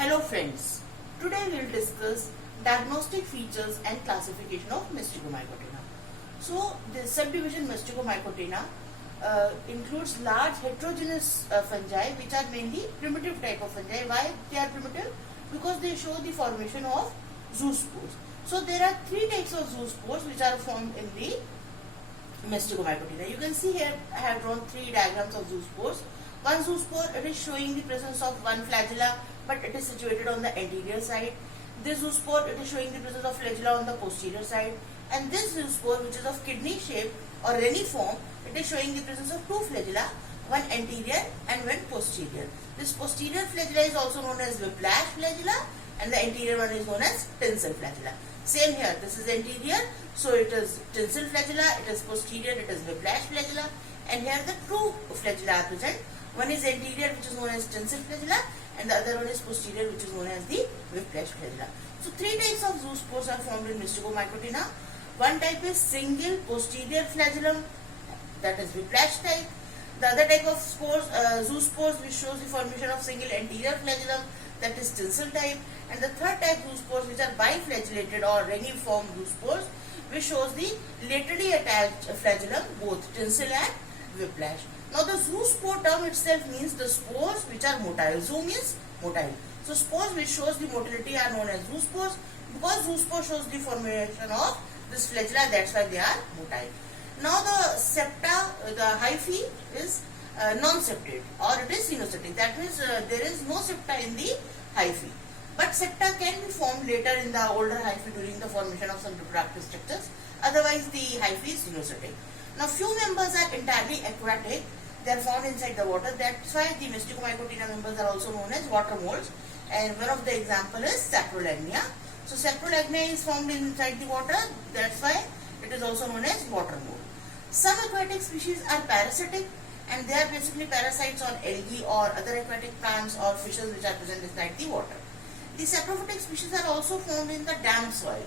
Hello friends, today we will discuss diagnostic features and classification of Mysticomycotina. So the subdivision Mysticomycotina includes large heterogeneous fungi which are mainly primitive type of fungi. Why they are primitive? Because they show the formation of zoospores. So there are three types of zoospores which are formed in the Mysticomycotina. You can see here I have drawn three diagrams of zoospores. One zoospore, it is showing the presence of one flagella, but it is situated on the anterior side. This zoospore, it is showing the presence of flagella on the posterior side. And this zoospore, which is of kidney shape or reniform, it is showing the presence of two flagella, one anterior and one posterior. This posterior flagella is also known as whiplash flagella, and the anterior one is known as tinsel flagella. Same here, this is anterior, so it is tinsel flagella, it is posterior, it is whiplash flagella, and here the two flagella are present. One is anterior, which is known as tinsel flagella, and the other one is posterior, which is known as the whiplash flagella. So three types of zoospores are formed in Mysticomycotina. One type is single posterior flagellum, that is whiplash type. The other type of spores, zoospores, which shows the formation of single anterior flagellum, that is tinsel type. And the third type zoospores, which are biflagellated or reniform zoospores, which shows the laterally attached flagellum, both tinsel and whiplash. Now the zoospore term itself means the spores which are motile. Zoo means motile. So spores which shows the motility are known as zoospores. Because zoospore shows the formation of this flagella, that's why they are motile. Now the septa, the hyphae is non-septate or it is sinusotic. That means there is no septa in the hyphae. But septa can be formed later in the older hyphae during the formation of some reproductive structures. Otherwise the hyphae is sinusotic. Now few members are entirely aquatic. They are found inside the water. That's why the Mysticomycotina members are also known as water molds. And one of the example is Saprolagnia. So Saprolagnia is found inside the water. That's why it is also known as water mold. Some aquatic species are parasitic, and they are basically parasites on algae or other aquatic plants or fishes which are present inside the water. The saprophytic species are also found in the damp soil.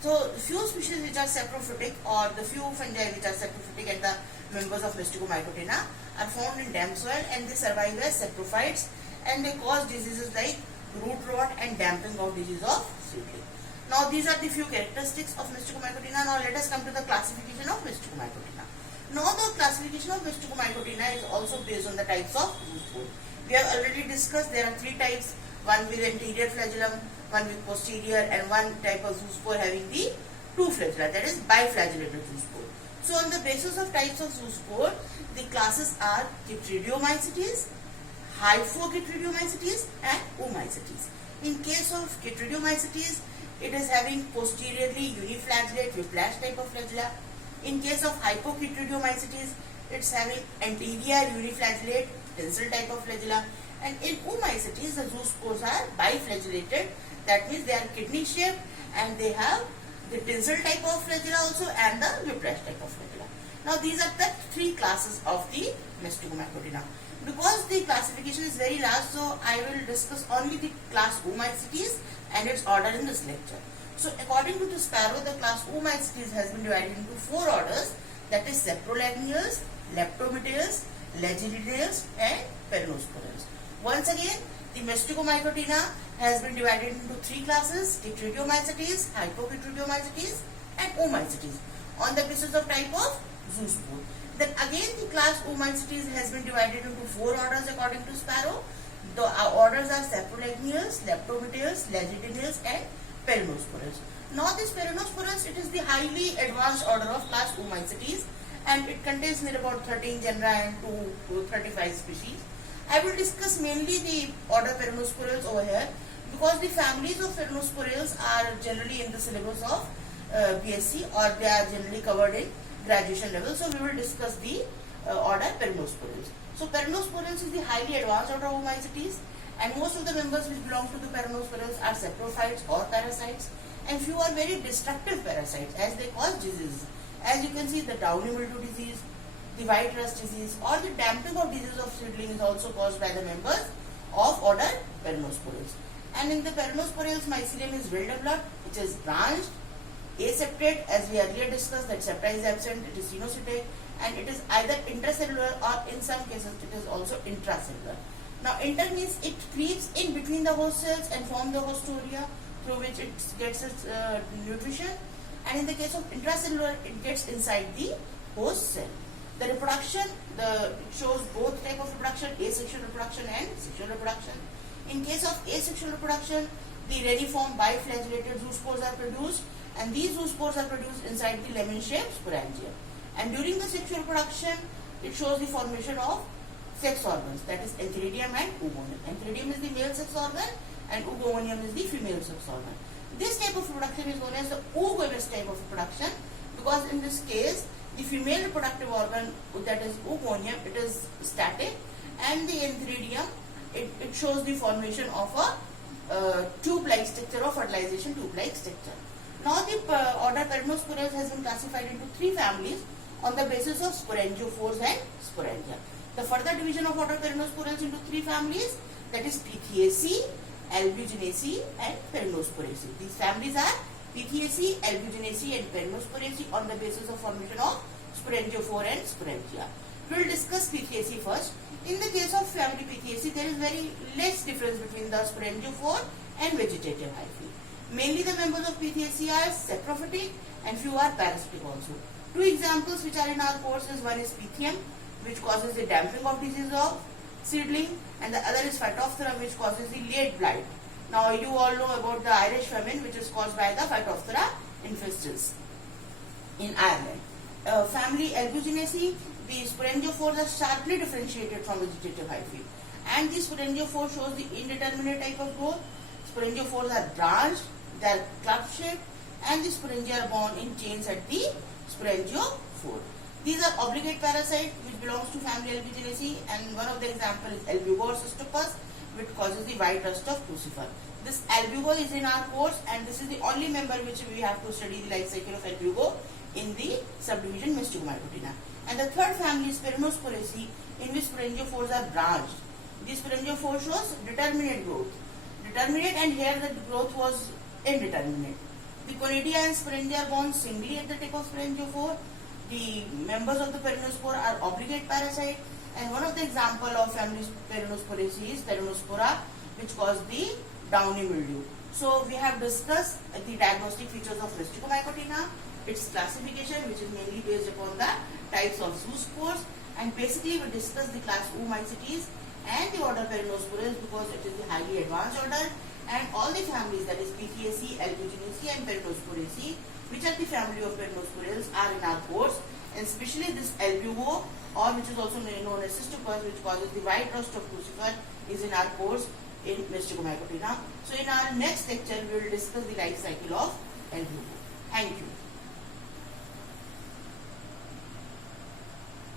So few species which are saprophytic, or the few fungi which are saprophytic and the members of Mysticomycotina are found in damp soil, and they survive as saprophytes, and they cause diseases like root rot and damping of disease of seedling. Now these are the few characteristics of Mysticomycotina. Now let us come to the classification of Mysticomycotina. Now the classification of Mysticomycotina is also based on the types of zoospore. We have already discussed there are three types, one with anterior flagellum, one with posterior, and one type of zoospore having the two flagella, that is biflagellated zoospore. So on the basis of types of zoospore, the classes are Chytridiomycetes, Hyphocytridiomycetes and Omycetes. In case of Chytridiomycetes, it is having posteriorly uniflagellate whiplash type of flagella. In case of Hypochytridiomycetes, it's having anterior uniflagellate tinsel type of flagella. And in Omycetes, the zoospores are biflagellated. That means they are kidney shaped and they have the tinsel type of flagella also and the whiplash type of flagella. Now these are the three classes of the Mysticomycotina. Because the classification is very large, so I will discuss only the class Omycetes and its order in this lecture. So according to the Sparrow, the class Omycetes has been divided into four orders, that is Saprolagnials, Leptometeals, Legionnaires and Peronosporans. Once again, the Mysticomycotina has been divided into three classes, Chytridiomycetes, Hypochytridiomycetes and Omycetes on the basis of type of zoospore. Then again the class Omycetes has been divided into four orders according to Sparrow. The orders are Saprolagnials, Leptometeals, Legionnaires and Peronosporans. Now this Peronosporans, it is the highly advanced order of class Omycetes, and it contains near about 13 genera and 2 to 35 species. I will discuss mainly the order Peronosporans over here because the families of Peronosporans are generally in the syllabus of BSc, or they are generally covered in graduation level. So we will discuss the order Peronosporans. So Peronosporans is the highly advanced order of Omycetes, and most of the members which belong to the Peronosporans are saprophytes or parasites, and few are very destructive parasites as they cause disease. As you can see, the downy mildew disease, the white rust disease or the damping of disease of seedling is also caused by the members of order Peronosporans. And in the Peronosporans, mycelium is well developed, which is branched, aseptate, as we earlier discussed that septa is absent, it is sinusotic, and it is either intracellular or in some cases it is also intracellular. Now inter means it creeps in between between the host cells and form the hostoria through which it gets its nutrition. And in the case of intracellular, it gets inside the host cell. The reproduction, it shows both type of reproduction, asexual reproduction and sexual reproduction. In case of asexual reproduction, the reniform biflagellated zoospores are produced, and these zoospores are produced inside the lemon-shaped sporangia. And during the sexual reproduction, it shows the formation of sex organs, that is antheridium and oogonium. Antheridium is the male sex organ and oogonium is the female sex organ. This type of reproduction is known as the oogamous type of reproduction, because in this case, the female reproductive organ, that is oogonium, it is static, and the antheridium, it shows the formation of a tube-like structure or fertilization tube-like structure. Now the order Peronosporales has been classified into 3 families on the basis of sporangiophores and sporangia. The further division of order Peronosporales into 3 families, that is Pitheaceae, Albuginaceae and Peronospораceae. These families are Pitheaceae, Albuginaceae and Peronospораceae on the basis of formation of sporangiophore and sporangia. We will discuss Pitheaceae first. In the case of family Pitheaceae, there is very less difference between the sporangiophore and vegetative hyphae. Mainly the members of Pitheaceae are saprophytic and few are parasitic also. 2 examples which are in our course is, one is Pythium, which causes the damping of disease of seedling, and the other is Phytophthora, which causes the late blight. Now you all know about the Irish famine, which is caused by the Phytophthora infestis in Ireland. Family Albuginaceae, the sporangiophores are sharply differentiated from vegetative hyphae, and the sporangiophore shows the indeterminate type of growth. Sporangiophores are branched, they are club-shaped, and the sporangia are borne in chains at the sporangiophore. These are obligate parasites which belongs to family Albuginaceae, and one of the example is Albugor cystopus, which causes the white rust of crucifer. This Albugor is in our course, and this is the only member which we have to study the life cycle of Albugor in the subdivision Mysticomycotina. And the third family is Peronospораceae, in which sporangiophores are branched. This sporangiophore shows determinate growth. Determinate, and here the growth was indeterminate. The conidia and sporangia are born singly at the tip of sporangiophore. The members of the Peronospora are obligate parasite, and one of the example of family Peronospораceae is Peronospora, which cause the downy mildew. So we have discussed the diagnostic features of Mysticomycotina, its classification, which is mainly based upon the types of zoospores, and basically we discussed the class Oomycetes and the order Peronosporales because it is the highly advanced order, and all the families, that is Pitheaceae, Albuginaceae and Peronospораceae, which are the family of Peronosporales, are in our course, and especially this Albugor, or which is also known as cystopus, which causes the white rust of crucifer, is in our course in Mysticomycotina. So in our next lecture, we will discuss the life cycle of